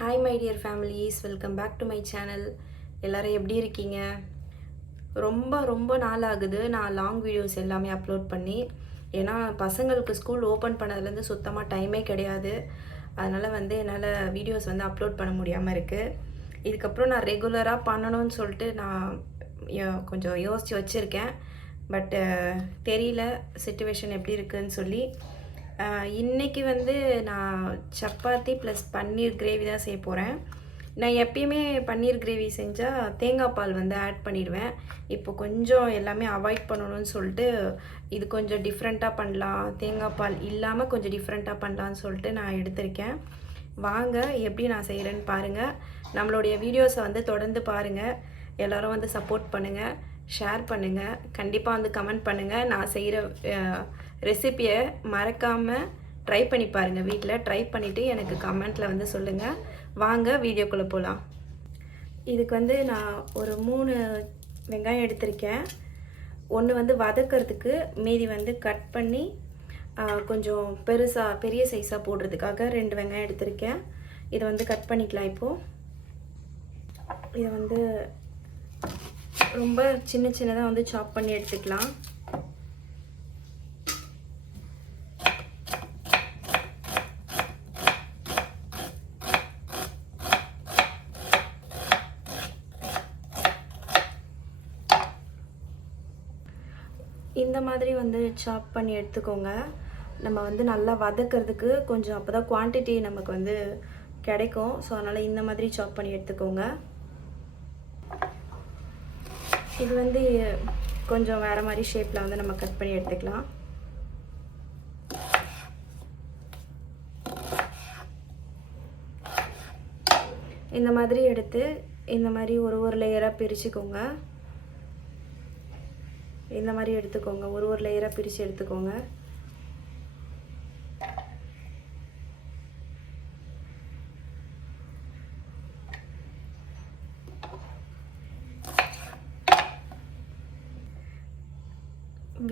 Hi my dear families, welcome back to my channel. எல்லோரும் எப்படி இருக்கீங்க? ரொம்ப ரொம்ப நாள் ஆகுது நான் லாங் வீடியோஸ் எல்லாமே அப்லோட் பண்ணி. ஏன்னா பசங்களுக்கு ஸ்கூல் ஓப்பன் பண்ணதுலேருந்து சுத்தமாக டைமே கிடையாது. அதனால் என்னால் வீடியோஸ் அப்லோட் பண்ண முடியாமல் இருக்குது. இதுக்கப்புறம் நான் ரெகுலராக பண்ணணும்னு சொல்லிட்டு நான் கொஞ்சம் யோசித்து வச்சுருக்கேன். பட் தெரியல சிச்சுவேஷன் எப்படி இருக்குதுன்னு சொல்லி. இன்றைக்கி நான் சப்பாத்தி ப்ளஸ் பன்னீர் கிரேவி தான் செய்ய போகிறேன். நான் எப்பயுமே பன்னீர் கிரேவி செஞ்சால் தேங்காய் பால் ஆட் பண்ணிடுவேன். இப்போ கொஞ்சம் எல்லாமே அவாய்ட் பண்ணணும்னு சொல்லிட்டு இது கொஞ்சம் டிஃப்ரெண்ட்டாக பண்ணலாம், தேங்காய் பால் இல்லாமல் கொஞ்சம் டிஃப்ரெண்ட்டாக பண்ணலான்னு சொல்லிட்டு நான் எடுத்திருக்கேன். வாங்க எப்படி நான் செய்கிறேன்னு பாருங்கள். நம்மளுடைய வீடியோஸை தொடர்ந்து பாருங்கள். எல்லோரும் சப்போர்ட் பண்ணுங்கள், ஷேர் பண்ணுங்கள், கண்டிப்பாக கமெண்ட் பண்ணுங்கள். நான் செய்கிற ரெசிப்பியை மறக்காமல் ட்ரை பண்ணி பாருங்கள். வீட்டில் ட்ரை பண்ணிவிட்டு எனக்கு கமெண்ட்டில் சொல்லுங்கள். வாங்க வீடியோக்குள்ளே போகலாம். இதுக்கு நான் ஒரு 3 வெங்காயம் எடுத்திருக்கேன். ஒன்று வதக்கிறதுக்கு, மீதி கட் பண்ணி கொஞ்சம் பெரிய சைஸாக போடுறதுக்காக 2 வெங்காயம் எடுத்திருக்கேன். இதை கட் பண்ணிக்கலாம். இப்போது இதை ரொம்ப சின்ன சின்னதாக சாப் பண்ணி எடுத்துக்கலாம். இந்த மாதிரி சாப் பண்ணி எடுத்துக்கோங்க. நம்ம நல்லா வதக்கிறதுக்கு கொஞ்சம் அப்போ தான் குவான்டிட்டி நமக்கு கிடைக்கும். ஸோ அதனால் இந்த மாதிரி சாப் பண்ணி எடுத்துக்கோங்க. இது கொஞ்சம் வேறு மாதிரி ஷேப்பில் நம்ம கட் பண்ணி எடுத்துக்கலாம். இந்த மாதிரி எடுத்து இந்த மாதிரி ஒரு லேயராக பிரிச்சுக்கோங்க. இந்த மாதிரி எடுத்துக்கோங்க, ஒரு லேயராக பிரித்து எடுத்துக்கோங்க.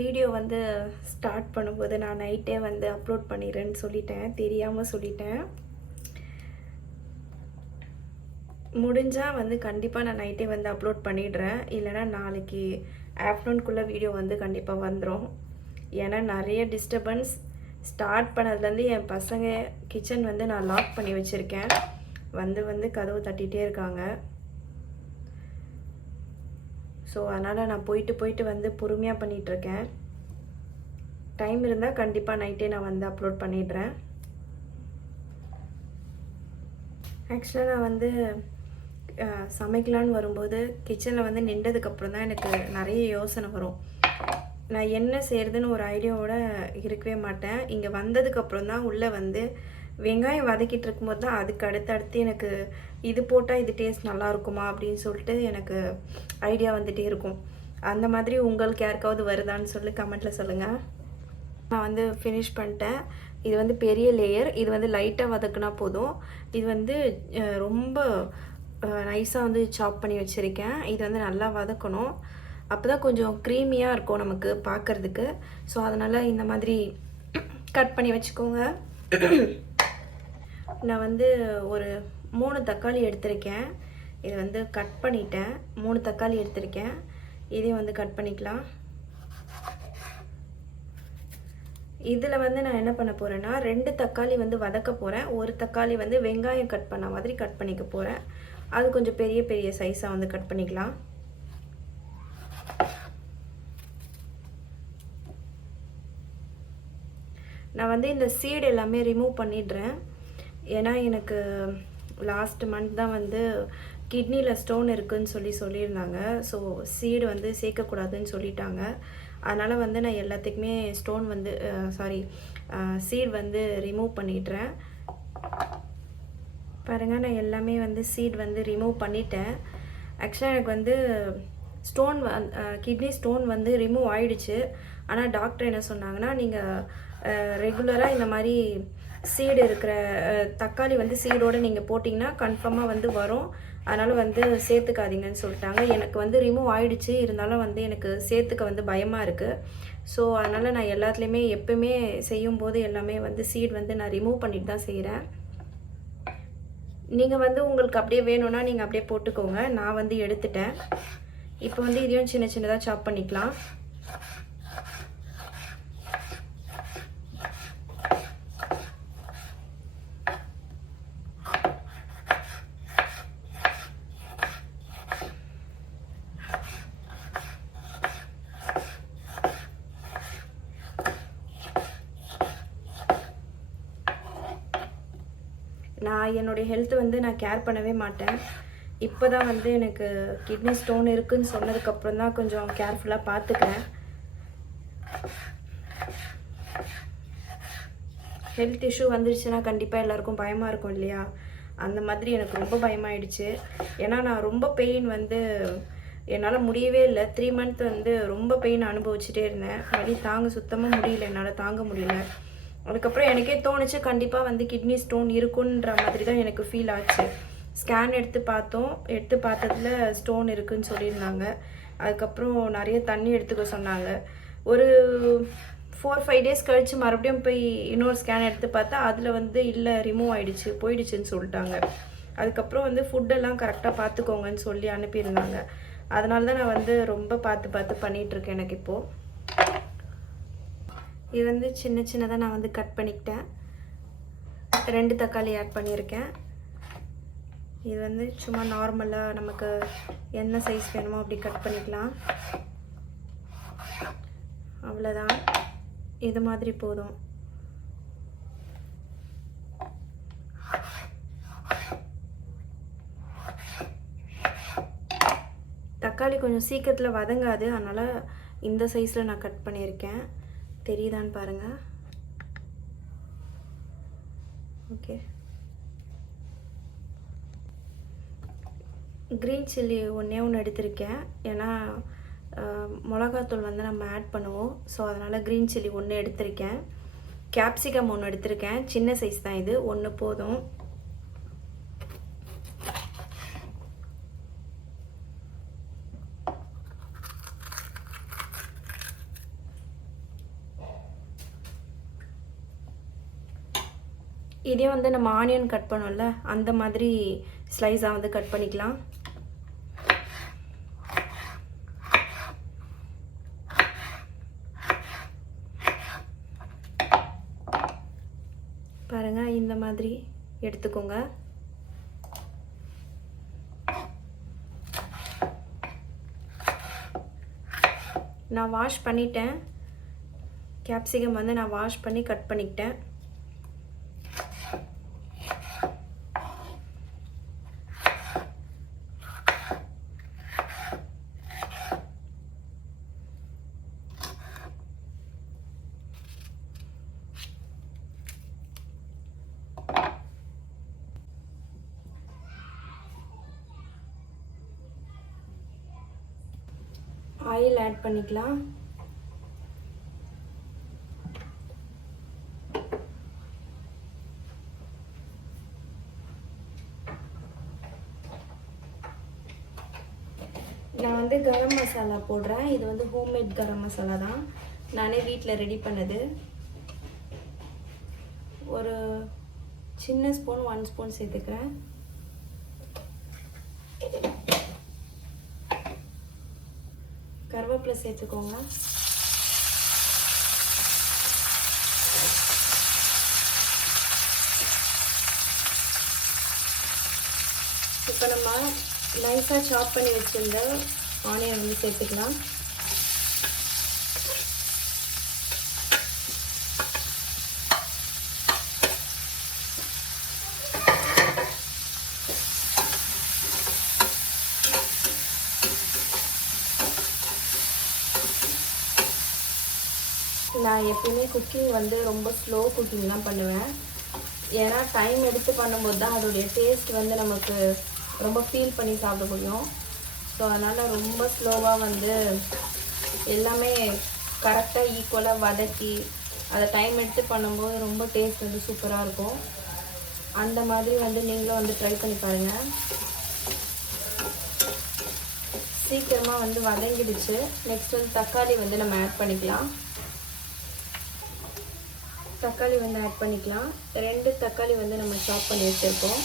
வீடியோ ஸ்டார்ட் பண்ணும்போது நான் நைட்டே அப்லோட் பண்ணிடுறேன்னு சொல்லிட்டேன், தெரியாமல் சொல்லிட்டேன். முடிஞ்சால் கண்டிப்பாக நான் நைட்டே அப்லோட் பண்ணிடுறேன். இல்லைனா நாளைக்கு ஆஃப்டர்நூன்குள்ளே வீடியோ கண்டிப்பாக வந்துடும். ஏன்னா நிறைய டிஸ்டர்பன்ஸ் ஸ்டார்ட் பண்ணதுலேருந்து என் பசங்க கிச்சன் நான் லாக் பண்ணி வச்சுருக்கேன். கதவு தட்டிகிட்டே இருக்காங்க. ஸோ அதனால் நான் போயிட்டு பொறுமையாக பண்ணிகிட்ருக்கேன். டைம் இருந்தால் கண்டிப்பாக நைட்டே நான் அப்லோட் பண்ணிடுறேன். ஆக்சுவலாக நான் சமைக்கலான்னு வரும்போது கிச்சனில் நின்றதுக்கப்புறம் தான் எனக்கு நிறைய யோசனை வரும். நான் என்ன செய்கிறதுன்னு ஒரு ஐடியாவோட இருக்கவே மாட்டேன். இங்கே வந்ததுக்கப்புறம் தான் உள்ளே வெங்காயம் வதக்கிட்டு இருக்கும்போது தான் அதுக்கு அடுத்தடுத்து எனக்கு இது போட்டால் இது டேஸ்ட் நல்லா இருக்குமா அப்படின்னு சொல்லிட்டு எனக்கு ஐடியா வந்துகிட்டே இருக்கும். அந்த மாதிரி உங்களுக்கு யாருக்காவது வருதான்னு சொல்லி கமெண்ட்டில் சொல்லுங்கள். நான் ஃபினிஷ் பண்ணிட்டேன். இது பெரிய லேயர். இது லைட்டாக வதக்குனா போதும். இது ரொம்ப நைஸாக சாப் பண்ணி வச்சுருக்கேன். இது நல்லா வதக்கணும். அப்போ தான் கொஞ்சம் க்ரீமியாக இருக்கும் நமக்கு பார்க்குறதுக்கு. ஸோ அதனால் இந்த மாதிரி கட் பண்ணி வச்சுக்கோங்க. நான் ஒரு 3 தக்காளி எடுத்திருக்கேன். இது கட் பண்ணிட்டேன். 3 தக்காளி எடுத்திருக்கேன். இதையும் கட் பண்ணிக்கலாம். இதில் நான் என்ன பண்ண போகிறேன்னா 2 தக்காளி வதக்க போகிறேன். ஒரு தக்காளி வெங்காயம் கட் பண்ண மாதிரி கட் பண்ணிக்க போகிறேன். அது கொஞ்சம் பெரிய பெரிய சைஸாக கட் பண்ணிக்கலாம். நான் இந்த சீடு எல்லாமே ரிமூவ் பண்ணிடுறேன். ஏன்னா எனக்கு லாஸ்ட் மந்த் தான் கிட்னியில் ஸ்டோன் இருக்குதுன்னு சொல்லியிருந்தாங்க. ஸோ சீடு சேர்க்கக்கூடாதுன்னு சொல்லிட்டாங்க. அதனால் நான் எல்லாத்துக்குமே சீட் ரிமூவ் பண்ணிடுறேன். பாருங்கள், நான் எல்லாமே சீட் ரிமூவ் பண்ணிட்டேன். ஆக்சுவலாக எனக்கு ஸ்டோன் கிட்னி ஸ்டோன் ரிமூவ் ஆயிடுச்சு. ஆனால் டாக்டர் என்ன சொன்னாங்கன்னா, நீங்கள் ரெகுலராக இந்த மாதிரி சீடு இருக்கிற தக்காளி சீடோடு நீங்கள் போட்டிங்கன்னா கன்ஃபார்மாக வரும். அதனால் சேர்த்துக்காதீங்கன்னு சொல்லிட்டாங்க. எனக்கு ரிமூவ் ஆயிடுச்சு. இருந்தாலும் எனக்கு சேர்த்துக்க பயமாக இருக்குது. ஸோ அதனால் நான் எல்லாத்துலேயுமே எப்போயுமே செய்யும்போது எல்லாமே சீட் நான் ரிமூவ் பண்ணிட்டு தான் செய்கிறேன். நீங்கள் வந்து உங்களுக்கு அப்படியே வேணும்னா நீங்கள் அப்படியே போட்டுக்கோங்க. நான் வந்து எடுத்துட்டேன். இப்போ வந்து இதையும் சின்ன சின்னதாக சாப் பண்ணிக்கலாம். நான் என்னுடைய ஹெல்த் வந்து நான் கேர் பண்ணவே மாட்டேன். இப்போ தான் வந்து எனக்கு கிட்னி ஸ்டோன் இருக்குதுன்னு சொன்னதுக்கப்புறம் தான் கொஞ்சம் கேர்ஃபுல்லாக பார்த்துக்கிறேன். ஹெல்த் இஷ்யூ வந்துருச்சுன்னா கண்டிப்பாக எல்லாருக்கும் பயமாக இருக்கும் இல்லையா? அந்த மாதிரி எனக்கு ரொம்ப பயமாயிடுச்சு. ஏன்னா நான் ரொம்ப பெயின் வந்து என்னால் முடியவே இல்லை. 3 மந்த் வந்து ரொம்ப பெயின் அனுபவிச்சுட்டே இருந்தேன். வலி சுத்தமாக முடியல, என்னால் தாங்க முடியல. அதுக்கப்புறம் எனக்கே தோணுச்சு கண்டிப்பாக வந்து கிட்னி ஸ்டோன் இருக்குன்ற மாதிரி தான் எனக்கு ஃபீல் ஆச்சு. ஸ்கேன் எடுத்து பார்த்தோம். எடுத்து பார்த்ததில் ஸ்டோன் இருக்குதுன்னு சொல்லியிருந்தாங்க. அதுக்கப்புறம் நிறைய தண்ணி எடுத்துக்க சொன்னாங்க. ஒரு 4-5 டேஸ் கழித்து மறுபடியும் போய் இன்னொரு ஸ்கேன் எடுத்து பார்த்தா அதில் வந்து இல்லை, ரிமூவ் ஆகிடுச்சு, போயிடுச்சுன்னு சொல்லிட்டாங்க. அதுக்கப்புறம் வந்து ஃபுட்டெல்லாம் கரெக்டாக பார்த்துக்கோங்கன்னு சொல்லி அனுப்பியிருந்தாங்க. அதனால தான் நான் வந்து ரொம்ப பார்த்து பண்ணிகிட்ருக்கேன். எனக்கு இப்போது இது வந்து சின்ன சின்னதாக நான் வந்து கட் பண்ணிக்கிட்டேன். 2 தக்காளி ஆட் பண்ணியிருக்கேன். இது வந்து சும்மா நார்மலாக நமக்கு என்ன சைஸ் வேணுமோ அப்படி கட் பண்ணிக்கலாம். அவ்வளோதான், இது மாதிரி போதும். தக்காளி கொஞ்சம் சீக்கிரத்தில் வதங்காது, அதனால் இந்த சைஸில் நான் கட் பண்ணியிருக்கேன். தெரியுதான்னு பாருங்கள். ஓகே, க்ரீன் சில்லி ஒன்று எடுத்திருக்கேன். ஏன்னா மிளகாத்தூள் வந்து நம்ம ஆட் பண்ணுவோம். ஸோ அதனால் க்ரீன் சில்லி 1 எடுத்திருக்கேன். கேப்சிகம் 1 எடுத்திருக்கேன். சின்ன சைஸ் தான் இது, 1 போதும். இதே வந்து நம்ம ஆனியன் கட் பண்ணோம்ல, அந்த மாதிரி ஸ்லைஸாக வந்து கட் பண்ணிக்கலாம். பாருங்கள், இந்த மாதிரி எடுத்துக்கோங்க. நான் வாஷ் பண்ணிட்டேன். கேப்சிகம் வந்து நான் வாஷ் பண்ணி கட் பண்ணிக்கிட்டேன். ஆயில் ஆட் பண்ணிக்கலாம். நான் வந்து கரம் மசாலா போடுறேன். இது வந்து ஹோம்மேட் கரம் மசாலா தான், நானே வீட்டில் ரெடி பண்ணது. ஒரு சின்ன ஸ்பூன் 1 ஸ்பூன் சேர்த்துக்கிறேன். கருவேப்பிலை சேர்த்துக்கோங்க. இப்போ நம்ம நைஸாக சாப் பண்ணி வச்சுருந்த ஆனியன் வந்து சேர்த்துக்கலாம். நான் எப்பயுமே குக்கிங் வந்து ரொம்ப ஸ்லோ குக்கிங் தான் பண்ணுவேன். ஏன்னா டைம் எடுத்து பண்ணும்போது தான் அதோடைய டேஸ்ட் வந்து நமக்கு ரொம்ப ஃபீல் பண்ணி சாப்பிட முடியும். ஸோ அதனால் ரொம்ப ஸ்லோவாக வந்து எல்லாமே கரெக்டாக ஈக்குவலாக வதக்கி அதை டைம் எடுத்து பண்ணும்போது ரொம்ப டேஸ்ட் வந்து சூப்பராக இருக்கும். அந்த மாதிரி வந்து நீங்களும் வந்து ட்ரை பண்ணி பாருங்கள். சீக்கிரமாக வந்து வதங்கிடுச்சு. நெக்ஸ்ட் வந்து தக்காளி வந்து நம்ம ஆட் பண்ணிக்கலாம். தக்காளி வந்து ஆட் பண்ணிக்கலாம். 2 தக்காளி வந்து நம்ம சாப் பண்ணி வச்சுருக்கோம்.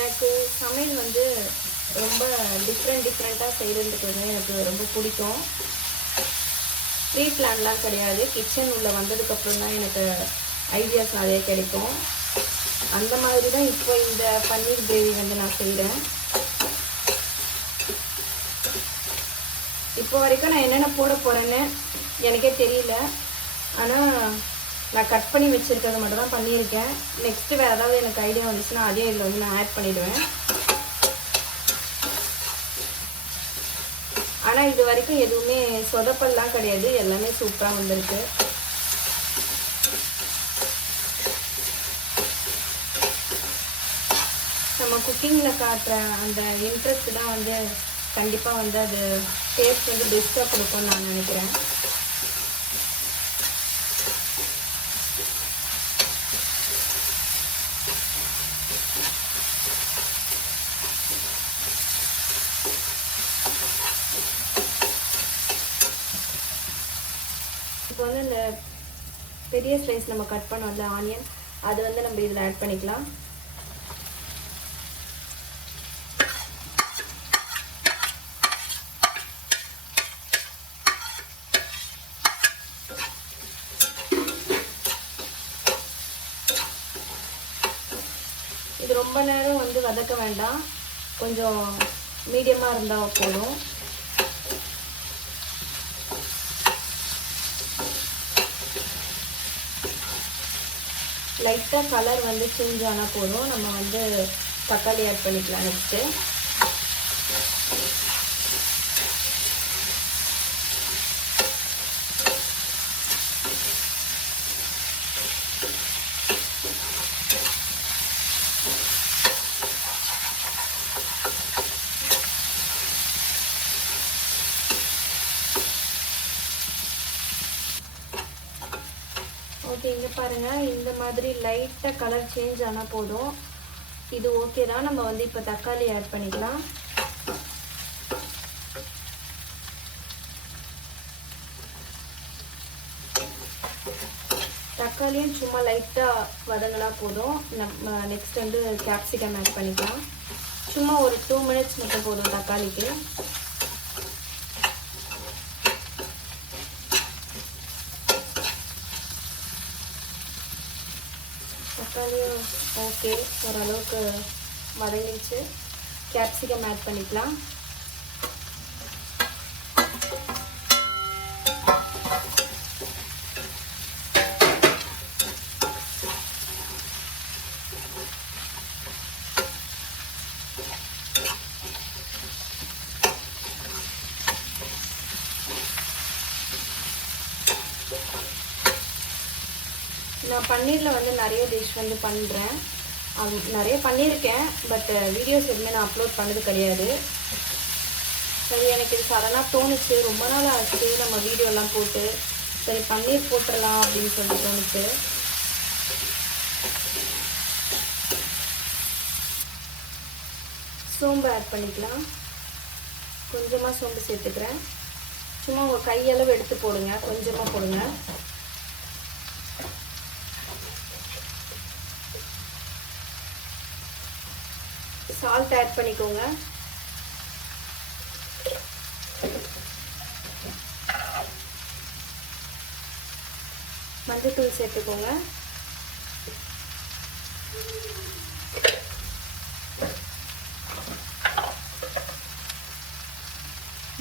எனக்கு சமையல் வந்து ரொம்ப டிஃப்ரெண்ட்டாக செய்கிறதுக்கு வந்து எனக்கு ரொம்ப பிடிக்கும். ப்ரீ பிளான்லாம் கிடையாது. கிச்சன் உள்ளே வந்ததுக்கப்புறம் தான் எனக்கு ஐடியாஸ் நிறைய கிடைக்கும். அந்த மாதிரி தான் இப்போ இந்த பன்னீர் கிரேவி வந்து நான் செய்கிறேன். இப்போ வரைக்கும் நான் என்னென்ன போட போகிறேன்னு எனக்கே தெரியல. ஆனால் நான் கட் பண்ணி வச்சுருக்கிறது மட்டும் தான் பண்ணியிருக்கேன். நெக்ஸ்ட்டு வேறு ஏதாவது எனக்கு ஐடியா வந்துச்சுன்னா அதே இதில் வந்து நான் ஆட் பண்ணிவிடுவேன். ஆனால் இது வரைக்கும் எதுவுமே சொதப்பல்லாம் கிடையாது. எல்லாமே சூப்பராக வந்திருக்கு. நம்ம குக்கிங்கில் காட்டுற அந்த இன்ட்ரெஸ்ட் தான் வந்து கண்டிப்பாக வந்து அது டேஸ்ட் வந்து பெஸ்ட்டாக கொடுக்கும்னு நான் நினைக்கிறேன். இப்போ வந்து இந்த பெரிய ஸ்லைஸ் நம்ம கட் பண்ணோம்ல ஆனியன், அது வந்து நம்ம இதில் ஆட் பண்ணிக்கலாம். இது ரொம்ப நேரம் வந்து வதக்க வேண்டாம், கொஞ்சம் மீடியமாக இருந்தால் போதும். லைட்டாக கலர் வந்து சேஞ்ச் ஆனால் போதும். நம்ம வந்து தக்காளி ஆட் பண்ணிக்கலாம் நெக்ஸ்ட்டு. ஓகே, இங்கே பாருங்கள், இந்த மாதிரி லைட்டாக கலர் சேஞ்ச் ஆனால் போதும். இது ஓகே தான். நம்ம வந்து இப்போ தக்காளி ஆட் பண்ணிக்கலாம். தக்காளியும் சும்மா லைட்டாக வதங்கினா போதும். நம்ம நெக்ஸ்ட் வந்து கேப்சிகம் ஆட் பண்ணிக்கலாம். சும்மா ஒரு 2 மினிட்ஸ் மட்டும் போதும் தக்காளிக்கு. தக்காளியும் ஓகே, ஓரளவுக்கு வதங்கிடுச்சு. கேப்சிகம் ஆட் பண்ணிக்கலாம். நான் பன்னீரில் வந்து நிறைய டிஷ் வந்து பண்ணுறேன். நிறைய பண்ணியிருக்கேன், பட் வீடியோஸ் எதுவுமே நான் அப்லோட் பண்ணது கிடையாது. சரி, எனக்கு இது சடனாக தோணுச்சு. ரொம்ப நாள் ஆச்சு நம்ம வீடியோலாம் போட்டு. சரி, பன்னீர் போட்டுடலாம் அப்படின்னு சொல்லி தோணுச்சு. சோம்பு ஆட் பண்ணிக்கலாம். கொஞ்சமாக சோம்பு சேர்த்துக்கிறேன். சும்மா உங்கள் கையளவு எடுத்து போடுங்க, கொஞ்சமாக போடுங்க. சால்ட் ஆட் பண்ணிக்கோங்க. மஞ்சள்தூள் சேர்த்துக்கோங்க.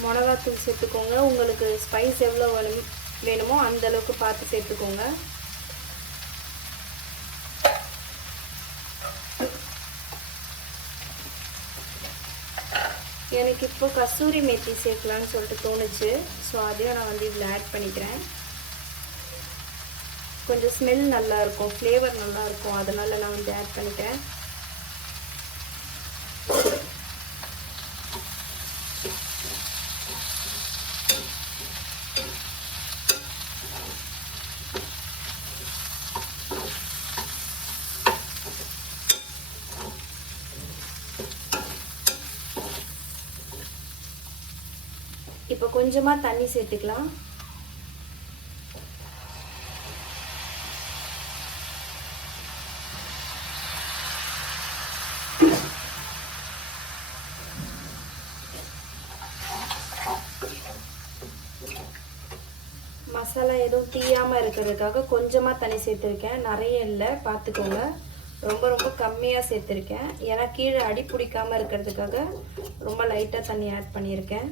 மிளகாத்தூள் சேர்த்துக்கோங்க. உங்களுக்கு ஸ்பைஸ் எவ்வளோ வேணுமோ அந்த அளவுக்கு பார்த்து சேர்த்துக்கோங்க. எனக்கு இப்போ கஸ்தூரி மேத்தி சேர்க்கலான்னு சொல்லிட்டு தோணுச்சு. ஸோ அதையும் நான் வந்து இதில் ஆட் பண்ணிக்கிறேன். கொஞ்சம் ஸ்மெல் நல்லாயிருக்கும், ஃப்ளேவர் நல்லாயிருக்கும், அதனால் நான் வந்து ஆட் பண்ணிக்கிறேன். இப்போ கொஞ்சமாக தண்ணி சேர்த்துக்கலாம். மசாலா எதுவும் தீயாமல் இருக்கிறதுக்காக கொஞ்சமாக தண்ணி சேர்த்துருக்கேன், நிறைய இல்லை, பார்த்துக்கோங்க. ரொம்ப ரொம்ப கம்மியாக சேர்த்துருக்கேன், ஏன்னா கீழே அடி பிடிக்காமல் இருக்கிறதுக்காக ரொம்ப லைட்டாக தண்ணி ஆட் பண்ணியிருக்கேன்.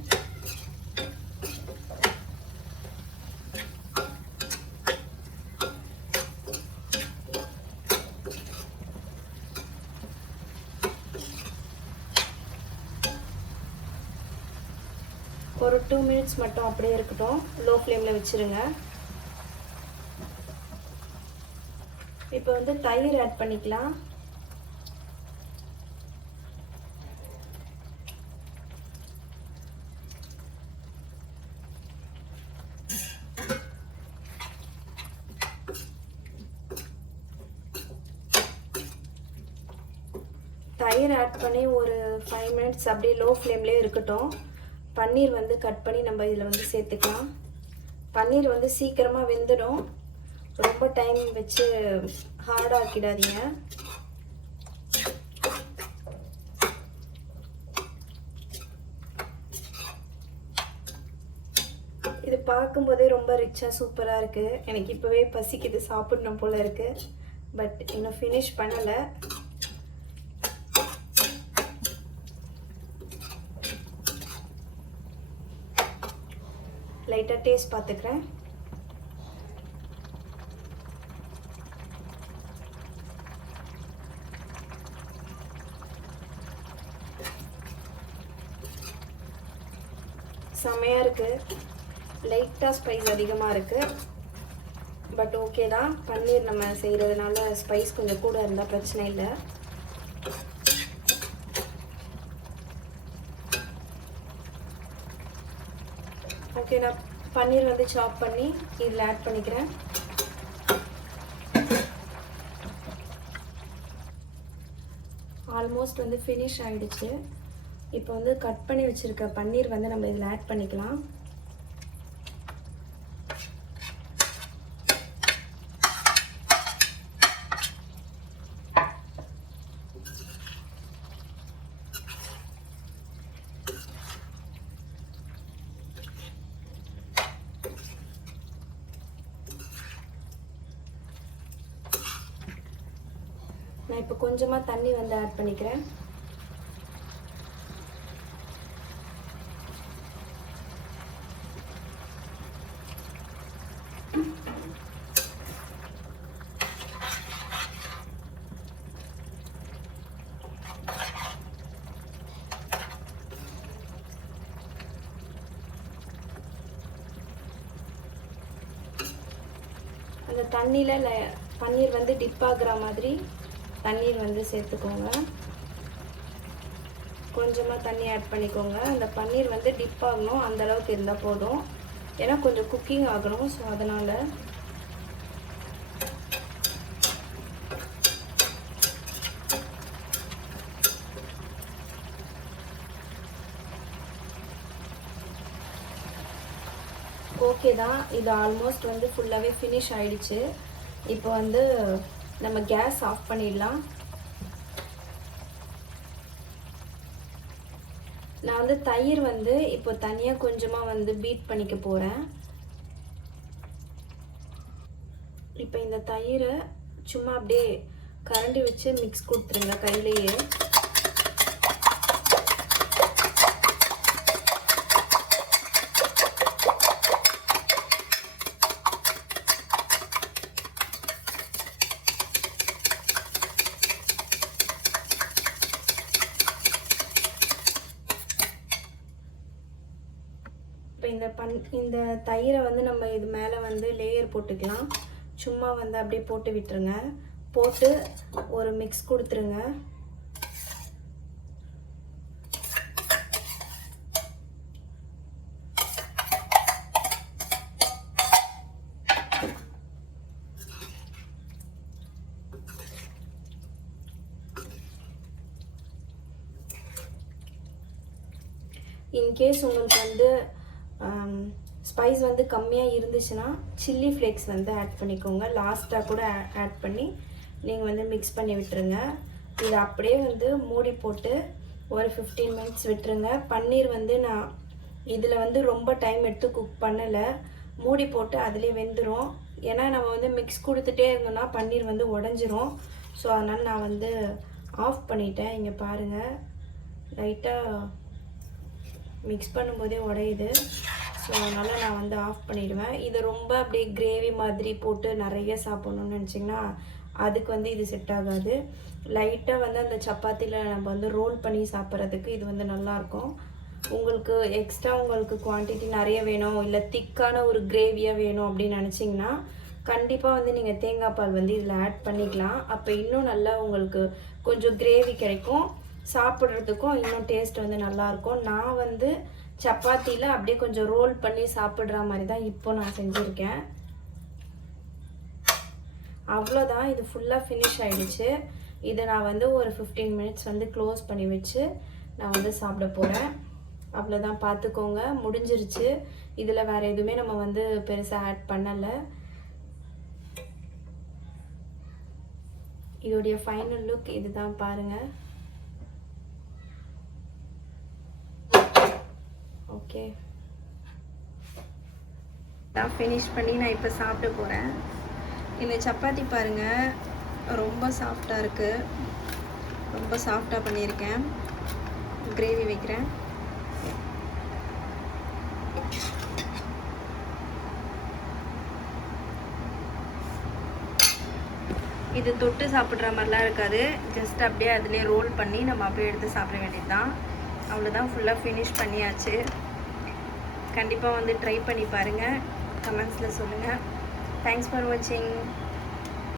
ஒரு 2 மினிட்ஸ் மட்டும் அப்படியே இருக்கட்டும், லோ ஃப்ளேமில் வச்சுருங்க. இப்போ வந்து தயிர் ஆட் பண்ணிக்கலாம். தயிர் ஆட் பண்ணி ஒரு 5 மினிட்ஸ் அப்படியே லோ ஃப்ளேம்லேயே இருக்கட்டும். பன்னீர் வந்து கட் பண்ணி நம்ம இதில் வந்து சேர்த்துக்கலாம். பன்னீர் வந்து சீக்கிரமாக வெந்துடும், ரொம்ப டைம் வச்சு ஹார்டாக்கிடாதீங்க. இது பார்க்கும்போதே ரொம்ப ரிச்சாக சூப்பராக இருக்குது. எனக்கு இப்போவே பசிக்குது, சாப்பிடணும் போல் இருக்குது. பட் இன்னும் ஃபினிஷ் பண்ணலை. லைட்டாக டேஸ்ட் பார்த்துக்கிறேன். செமையாக இருக்குது, லைட்டாக ஸ்பைஸ் அதிகமாக இருக்குது. பட் ஓகே தான், பன்னீர் நம்ம செய்கிறதுனால ஸ்பைஸ் கொஞ்சம் கூட இருந்தால் பிரச்சனை இல்லை. ஓகே, நான் பன்னீர் வந்து சாப் பண்ணி இதில் ஆட் பண்ணிக்கிறேன். ஆல்மோஸ்ட் வந்து ஃபினிஷ் ஆகிடுச்சு. இப்போ வந்து கட் பண்ணி வச்சுருக்க பன்னீர் வந்து நம்ம இதில் ஆட் பண்ணிக்கலாம். நான் இப்போ கொஞ்சமாக தண்ணி வந்து ஆட் பண்ணிக்கிறேன். அந்த தண்ணியில் பன்னீர் வந்து டிப் ஆகுற மாதிரி தண்ணீர் வந்து சேர்த்துக்கோங்க. கொஞ்சமாக தண்ணி ஆட் பண்ணிக்கோங்க. அந்த பன்னீர் வந்து டிப் ஆகணும், அந்த அளவுக்கு இருந்தால் போதும். ஏன்னா கொஞ்சம் குக்கிங் ஆகணும், ஸோ அதனால். ஓகே தான், இது ஆல்மோஸ்ட் வந்து ஃபுல்லாகவே ஃபினிஷ் ஆகிடுச்சு. இப்போ வந்து நம்ம கேஸ் ஆஃப் பண்ணிடலாம். நான் வந்து தயிர் வந்து இப்போ தனியாக கொஞ்சமாக வந்து பீட் பண்ணிக்க போகிறேன். இப்போ இந்த தயிரை சும்மா அப்படியே கரண்டி வச்சு மிக்ஸ் கொடுத்துருங்க கையிலேயே. இப்போ இந்த தயிரை வந்து நம்ம இது மேலே வந்து லேயர் போட்டுக்கலாம். சும்மா வந்து அப்படியே போட்டு விட்டுருங்க. போட்டு ஒரு மிக்ஸ் கொடுத்துருங்க. இன்கேஸ் உங்களுக்கு வந்து ஸ்பைஸ் வந்து கம்மியாக இருந்துச்சுன்னா சில்லி ஃப்ளேக்ஸ் வந்து ஆட் பண்ணிக்கோங்க. லாஸ்ட்டாக கூட ஆட் பண்ணி நீங்கள் வந்து மிக்ஸ் பண்ணி விட்டுருங்க. இது அப்படியே வந்து மூடி போட்டு ஒரு 15 மினிட்ஸ் விட்டுருங்க. பன்னீர் வந்து நான் இதில் வந்து ரொம்ப டைம் எடுத்து குக் பண்ணலை, மூடி போட்டு அதிலே வெந்துடும். ஏன்னா நம்ம வந்து மிக்ஸ் கொடுத்துட்டே இருந்தோம்னா பன்னீர் வந்து உடஞ்சிரும். ஸோ அதனால் நான் வந்து ஆஃப் பண்ணிட்டேன். இங்கே பாருங்கள், லைட்டாக மிக்ஸ் பண்ணும்போதே உடையுது. ஸோ அதனால் நான் வந்து ஆஃப் பண்ணிடுவேன். இது ரொம்ப அப்படியே கிரேவி மாதிரி போட்டு நிறைய சாப்பிட்ணுன்னு நினச்சிங்கன்னா அதுக்கு வந்து இது செட் ஆகாது. லைட்டாக வந்து அந்த சப்பாத்தியில் நம்ம வந்து ரோல் பண்ணி சாப்பிட்றதுக்கு இது வந்து நல்லாயிருக்கும். உங்களுக்கு எக்ஸ்ட்ரா உங்களுக்கு குவான்டிட்டி நிறைய வேணும், இல்லை திக்கான ஒரு கிரேவியாக வேணும் அப்படின்னு நினச்சிங்கன்னா கண்டிப்பாக வந்து நீங்கள் தேங்காய் பால் வந்து இதில் ஆட் பண்ணிக்கலாம். அப்போ இன்னும் நல்லா உங்களுக்கு கொஞ்சம் கிரேவி கிடைக்கும், சாப்பிட்றதுக்கும் இன்னும் டேஸ்ட் வந்து நல்லாயிருக்கும். நான் வந்து சப்பாத்தியில் அப்படியே கொஞ்சம் ரோல் பண்ணி சாப்பிட்ற மாதிரி தான் இப்போ நான் செஞ்சுருக்கேன். அவ்வளோதான், இது ஃபுல்லாக ஃபினிஷ் ஆகிடுச்சு. இதை நான் வந்து ஒரு 15 மினிட்ஸ் வந்து க்ளோஸ் பண்ணி வச்சு நான் வந்து சாப்பிட போகிறேன். அவ்வளோதான், பார்த்துக்கோங்க, முடிஞ்சிருச்சு. இதில் வேறு எதுவுமே நம்ம வந்து பெருசாக ஆட் பண்ணலை. இதோடைய ஃபைனல் லுக் இதுதான், பாருங்கள். ஓகே, நான் ஃபினிஷ் பண்ணி நான் இப்போ சாப்பிட போகிறேன். இந்த சப்பாத்தி பாருங்கள், ரொம்ப சாஃப்டாக இருக்குது. ரொம்ப சாஃப்டாக பண்ணியிருக்கேன். கிரேவி வைக்கிறேன். இது தொட்டு சாப்பிட்ற மாதிரிலாம் இருக்காது, ஜஸ்ட் அப்படியே அதிலே ரோல் பண்ணி நம்ம அப்படியே எடுத்து சாப்பிட வேண்டியது தான். அவ்வளோதான், ஃபுல்லாக ஃபினிஷ் பண்ணியாச்சு. கண்டிப்பாக வந்து ட்ரை பண்ணி பாருங்கள், கமெண்ட்ஸில் சொல்லுங்கள். தேங்க்ஸ் ஃபார் வாட்சிங்.